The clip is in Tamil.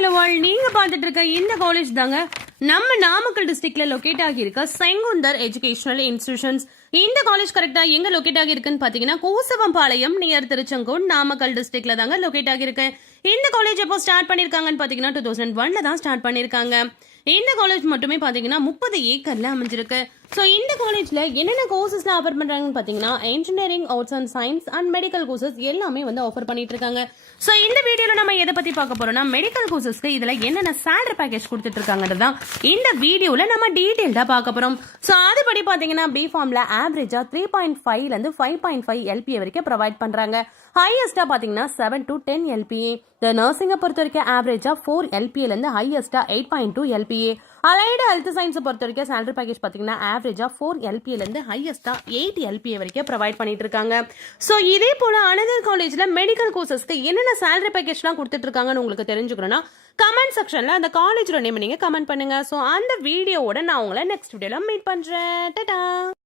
ஹலோ ஆல், நீங்க பார்த்துட்டு இருக்க இந்த காலேஜ் தாங்க நம்ம நாமக்கல் டிஸ்ட்ரிக்ட்ல லொகேட் ஆகியிருக்க செங்குந்தர் எஜுகேஷனல் இன்ஸ்டிடியூஷன்ஸ். இந்த காலேஜ் கரெக்டா எங்க லொகேட் ஆகிருக்குன்னு பாத்தீங்கன்னா கூசவம்பாளையம் நியர் திருச்செங்கோடு நாமக்கல் டிஸ்ட்ரிக்ட்ல தாங்க லொகேட் ஆகிருக்கு. இந்த காலேஜ் எப்போ ஸ்டார்ட் பண்ணிருக்காங்கன்னு பாத்தீங்கன்னா 2001ல தான் ஸ்டார்ட் பண்ணிருக்காங்க. இந்த காலேஜ் மட்டுமே பாத்தீங்கன்னா 30 ஏக்கர்ல அமைஞ்சிருக்கு. ஸோ இந்த காலேஜ்ல என்னென்ன கோர்சஸ்லாம் ஆஃபர் பண்றாங்கன்னு பாத்தீங்கன்னா engineering, arts and science and medical courses எல்லாமே வந்து ஆஃபர் பண்ணிட்டு இருக்காங்க. ஸோ இந்த வீடியோல நம்ம எதை பத்தி பார்க்க போறோம்னா மெடிக்கல் கோர்சஸ்க்கு இதுல என்னென்ன சேலரி பேக்கேஜ் கொடுத்துட்டு இருக்காங்கன்றதான் இந்த வீடியோல நம்ம டீடைல்டா பார்க்க போறோம். ஸோ அதுபடி பாத்தீங்கன்னா பி ஃபார்ம்ல ஆவரேஜா 3.5ல இருந்து 5.5 எல்பிஏ வரைக்கும் ப்ரொவைட் பண்றாங்க. ஹையஸ்டா பாத்தீங்கன்னா 7 to 10 எல்பிஏ. இந்த நர்சிங்கை பொறுத்த வரைக்கும் ஆவரேஜா 4 எல்பிஏல இருந்து ஹையஸ்டா 8.2 எல்பிஏ. அலைடு ஹெல்த் சயின்ஸை பொறுத்த வரைக்கும் சேலரி பேக்கேஜ் பார்த்தீங்கன்னா ஆவரேஜா 4 எல்பிஏல இருந்து ஹையஸ்டா 8 எல்பிஏ வரைக்கும் ப்ரொவைட் பண்ணிட்டு இருக்காங்க. ஸோ இதே போல அனதர் காலேஜ்ல மெடிக்கல் கோர்சஸ்க்கு என்னென்ன சேலரி பேக்கேஜ்லாம் கொடுத்துட்டு இருக்காங்கன்னு உங்களுக்கு தெரிஞ்சுக்கணும்னா கமெண்ட் செக்ஷன்ல அந்த காலேஜோட நேம் நீங்க கமெண்ட் பண்ணுங்க. ஸோ அந்த வீடியோவோட நான் உங்களை நெக்ஸ்ட் வீடியோல மீட் பண்றேன். டாடா.